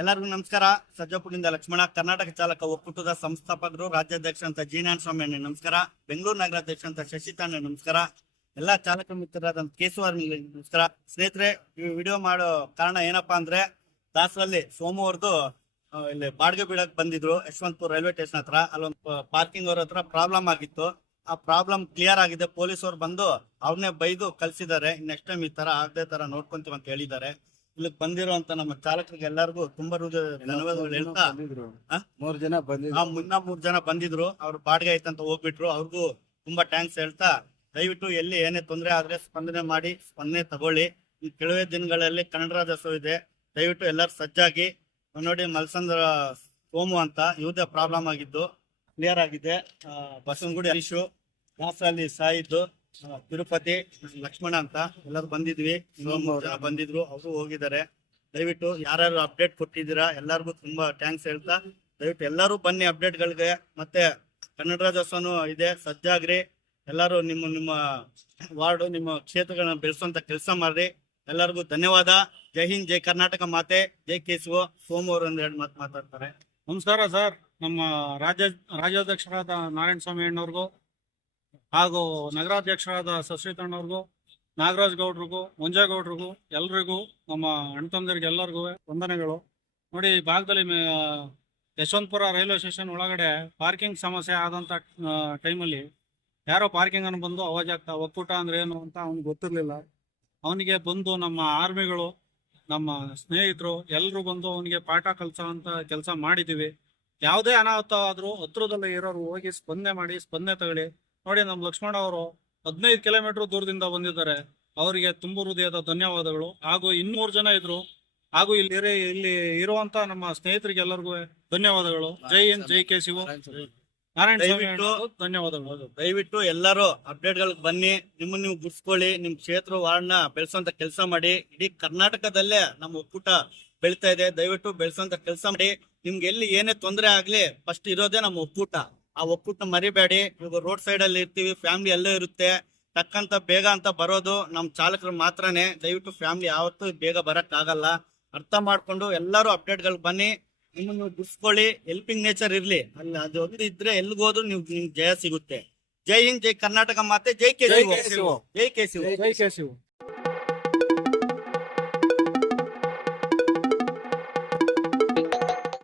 ಎಲ್ಲರಿಗೂ ನಮಸ್ಕಾರ. ಸಜ್ಜಪುರದಿಂದ ಲಕ್ಷ್ಮಣ, ಕರ್ನಾಟಕ ಚಾಲಕ ಒಕ್ಕೂಟದ ಸಂಸ್ಥಾಪಕರು, ರಾಜ್ಯಾಧ್ಯಕ್ಷ ಅಂತ ಜೀನಾನ್ ಸ್ವಾಮಿ ಅಣ್ಣ ನಮಸ್ಕಾರ. ಬೆಂಗಳೂರು ನಗರಾಧ್ಯಕ್ಷ ಅಂತ ಶಶಿತಾಣ್ಣ ನಮಸ್ಕಾರ. ಎಲ್ಲಾ ಚಾಲಕ ಮಿತ್ರರಾದ ಕೇಶವರ್ ನಮಸ್ಕಾರ. ಸ್ನೇಹಿತರೆ, ಈ ವಿಡಿಯೋ ಮಾಡೋ ಕಾರಣ ಏನಪ್ಪಾ ಅಂದ್ರೆ, ದಾಸರಲ್ಲಿ ಸೋಮವಾರದ್ದು ಇಲ್ಲಿ ಬಾಡಿಗೆ ಬಿಡಕ್ ಬಂದಿದ್ರು ಯಶವಂತಪುರ ರೈಲ್ವೆ ಸ್ಟೇಷನ್ ಹತ್ರ. ಅಲ್ಲೊಂದು ಪಾರ್ಕಿಂಗ್ ಅವ್ರ ಹತ್ರ ಪ್ರಾಬ್ಲಮ್ ಆಗಿತ್ತು. ಆ ಪ್ರಾಬ್ಲಮ್ ಕ್ಲಿಯರ್ ಆಗಿದೆ. ಪೊಲೀಸರು ಬಂದು ಅವ್ರನ್ನೇ ಬೈದು ಕಳ್ಸಿದ್ದಾರೆ. ನೆಕ್ಸ್ಟ್ ಟೈಮ್ ಈ ತರ ಆಗದೆ ತರ ನೋಡ್ಕೊಂತೀವಿ ಅಂತ ಹೇಳಿದ್ದಾರೆ. ಇಲ್ಲಿಗೆ ಬಂದಿರುವಂತ ನಮ್ಮ ಚಾಲಕರಿಗೆ ಎಲ್ಲರಿಗೂ ತುಂಬಾ ಧನ್ಯವಾದಗಳು ಹೇಳ್ತಾ, ಮೂರ್ ಜನ ಬಂದಿದ್ರು. ಮೂರ್ ಜನ ಬಂದಿದ್ರು. ಅವ್ರು ಬಾಡಿಗೆ ಐತಂತ ಹೋಗ್ಬಿಟ್ರು. ಅವ್ರಿಗೂ ತುಂಬಾ ಥ್ಯಾಂಕ್ಸ್ ಹೇಳ್ತಾ, ದಯವಿಟ್ಟು ಎಲ್ಲಿ ಏನೇ ತೊಂದರೆ ಆದ್ರೆ ಸ್ಪಂದನೆ ಮಾಡಿ, ಸ್ಪಂದನೆ ತಗೊಳ್ಳಿ. ಈ ಕೆಲವೇ ದಿನಗಳಲ್ಲಿ ಕನ್ನಡ ರಾಜ್ಯೋತ್ಸವ ಇದೆ. ದಯವಿಟ್ಟು ಎಲ್ಲರೂ ಸಜ್ಜಾಗಿ. ನೋಡಿ, ಮಲ್ಸಂದ್ರ ಸೋಮು ಅಂತ ಇವ್ರದೇ ಪ್ರಾಬ್ಲಮ್ ಆಗಿದ್ದು ಕ್ಲಿಯರ್ ಆಗಿದೆ. ಬಸವನಗುಡಿ ಹರೀಶು, ದಾಸಲ್ಲಿ ಸಾಯಿದ್ದು, ತಿರುಪತಿ ಲಕ್ಷ್ಮಣ ಅಂತ ಎಲ್ಲರೂ ಬಂದಿದ್ವಿ. ಜನ ಬಂದಿದ್ರು, ಅವರು ಹೋಗಿದ್ದಾರೆ. ದಯವಿಟ್ಟು ಯಾರ್ಯಾರು ಅಪ್ಡೇಟ್ ಕೊಟ್ಟಿದ್ದೀರಾ ಎಲ್ಲರಿಗೂ ತುಂಬಾ ಥ್ಯಾಂಕ್ಸ್ ಹೇಳ್ತಾ, ದಯವಿಟ್ಟು ಎಲ್ಲರೂ ಬನ್ನಿ ಅಪ್ಡೇಟ್ಗಳಿಗೆ. ಮತ್ತೆ ಕನ್ನಡ ರಾಜ್ಯೋತ್ಸವನು ಇದೆ, ಸಜ್ಜಾಗ್ರಿ. ಎಲ್ಲರೂ ನಿಮ್ಮ ವಾರ್ಡು, ನಿಮ್ಮ ಕ್ಷೇತ್ರಗಳನ್ನ ಬೆಳೆಸುವಂತ ಕೆಲಸ ಮಾಡ್ರಿ. ಎಲ್ಲರಿಗೂ ಧನ್ಯವಾದ. ಜೈ ಹಿಂದ್, ಜೈ ಕರ್ನಾಟಕ ಮಾತೆ, ಜೈ ಕೇಶವ. ಸೋಮವಾರ ಒಂದೆರಡು ಮಾತು ಮಾತಾಡ್ತಾರೆ. ನಮಸ್ಕಾರ ಸರ್. ನಮ್ಮ ರಾಜ್ಯಾಧ್ಯಕ್ಷರಾದ ನಾರಾಯಣ ಸ್ವಾಮಿ ಅಣ್ಣವ್ರಿಗೂ ಹಾಗೂ ನಗರಾಧ್ಯಕ್ಷರಾದ ಸಶ್ರೀತಣ್ಣವ್ರಿಗೂ, ನಾಗರಾಜ್ ಗೌಡ್ರಿಗೂ, ಮಂಜೇಗೌಡ್ರಿಗೂ, ಎಲ್ರಿಗೂ, ನಮ್ಮ ಅಣ್ಣ ತಮ್ಮದಿರಿಗೆ ಎಲ್ಲರಿಗೂ ವಂದನೆಗಳು. ನೋಡಿ, ಈ ಭಾಗದಲ್ಲಿ ಯಶವಂತಪುರ ರೈಲ್ವೆ ಸ್ಟೇಷನ್ ಒಳಗಡೆ ಪಾರ್ಕಿಂಗ್ ಸಮಸ್ಯೆ ಆದಂಥ ಟೈಮಲ್ಲಿ ಯಾರೋ ಪಾರ್ಕಿಂಗ್ ಅನ್ನು ಬಂದು ಅವಾಜ್ ಆಗ್ತಾ, ಒಕ್ಕೂಟ ಅಂದ್ರೆ ಏನು ಅಂತ ಅವ್ನಿಗೆ ಗೊತ್ತಿರಲಿಲ್ಲ. ಅವನಿಗೆ ಬಂದು ನಮ್ಮ ಆರ್ಮಿಗಳು, ನಮ್ಮ ಸ್ನೇಹಿತರು ಎಲ್ಲರೂ ಬಂದು ಅವನಿಗೆ ಪಾಠ ಕಲಿಸೋ ಅಂತ ಕೆಲಸ ಮಾಡಿದ್ದೀವಿ. ಯಾವುದೇ ಅನಾಹುತ ಆದರೂ ಹತ್ರದಲ್ಲಿ ಇರೋರು ಹೋಗಿ ಸ್ಪಂದನೆ ಮಾಡಿ, ಸ್ಪಂದನೆ ತಗೊಳ್ಳಿ. ನೋಡಿ, ನಮ್ಮ ಲಕ್ಷ್ಮಣ ಅವರು 15 ಕಿಲೋಮೀಟರ್ ದೂರದಿಂದ ಬಂದಿದ್ದಾರೆ. ಅವರಿಗೆ ತುಂಬ ಹೃದಯದ ಧನ್ಯವಾದಗಳು. ಹಾಗೂ 200 ಜನ ಇದ್ರು. ಹಾಗೂ ಇಲ್ಲಿ ಇರುವಂತ ನಮ್ಮ ಸ್ನೇಹಿತರಿಗೆ ಎಲ್ಲರಿಗೂ ಧನ್ಯವಾದಗಳು. ಜೈ ಹಿಂದ್, ಜೈ ಕೇಶವ. ನಾರಾಯಣ ಸ್ವಾಮಿ ಧನ್ಯವಾದಗಳು. ದಯವಿಟ್ಟು ಎಲ್ಲರೂ ಅಪ್ಡೇಟ್ ಗಳಿಗೆ ಬನ್ನಿ. ನೀವು ಗುರ್ಸ್ಕೊಳ್ಳಿ. ನಿಮ್ ಕ್ಷೇತ್ರ ವಾರ್ಡ್ನ ಬೆಳೆಸುವಂತ ಕೆಲಸ ಮಾಡಿ. ಇಡೀ ಕರ್ನಾಟಕದಲ್ಲೇ ನಮ್ಮ ಒಕ್ಕೂಟ ಬೆಳಿತಾ ಇದೆ. ದಯವಿಟ್ಟು ಬೆಳೆಸುವಂತ ಕೆಲಸ ಮಾಡಿ. ನಿಮ್ಗೆ ಎಲ್ಲಿ ಏನೇ ತೊಂದರೆ ಆಗ್ಲಿ, ಫಸ್ಟ್ ಇರೋದೇ ನಮ್ಮ ಒಕ್ಕೂಟ. ಆ ಒಕ್ಕೂಟ ಮರಿಬೇಡಿ. ಇವಾಗ ರೋಡ್ ಸೈಡ್ ಅಲ್ಲಿ ಇರ್ತೀವಿ, ಫ್ಯಾಮಿಲಿ ಎಲ್ಲೇ ಇರುತ್ತೆ. ಟಕ್ಕಂತ ಬೇಗ ಅಂತ ಬರೋದು ನಮ್ ಚಾಲಕರು ಮಾತ್ರನೇ. ದಯವಿಟ್ಟು ಫ್ಯಾಮಿಲಿ ಯಾವತ್ತೂ ಬೇಗ ಬರಕ್ ಆಗಲ್ಲ. ಅರ್ಥ ಮಾಡ್ಕೊಂಡು ಎಲ್ಲರೂ ಅಪ್ಡೇಟ್ ಗಳಿಗೆ ಬನ್ನಿ. ನಿಮ್ಮನ್ನು ಗುರ್ಸ್ಕೊಳ್ಳಿ. ಹೆಲ್ಪಿಂಗ್ ನೇಚರ್ ಇರ್ಲಿ. ಅಲ್ಲಿ ಅದೊಂದು ಇದ್ರೆ ಎಲ್ಗೋದ್ರು ನಿಮ್ಗೆ ಜಯ ಸಿಗುತ್ತೆ. ಜೈ ಹಿಂದ್, ಜೈ ಕರ್ನಾಟಕ ಮಾತೆ, ಜೈ ಕೇಶವ. ಜೈ ಕೇಶವ. ಜೈ ಕೇಶವ.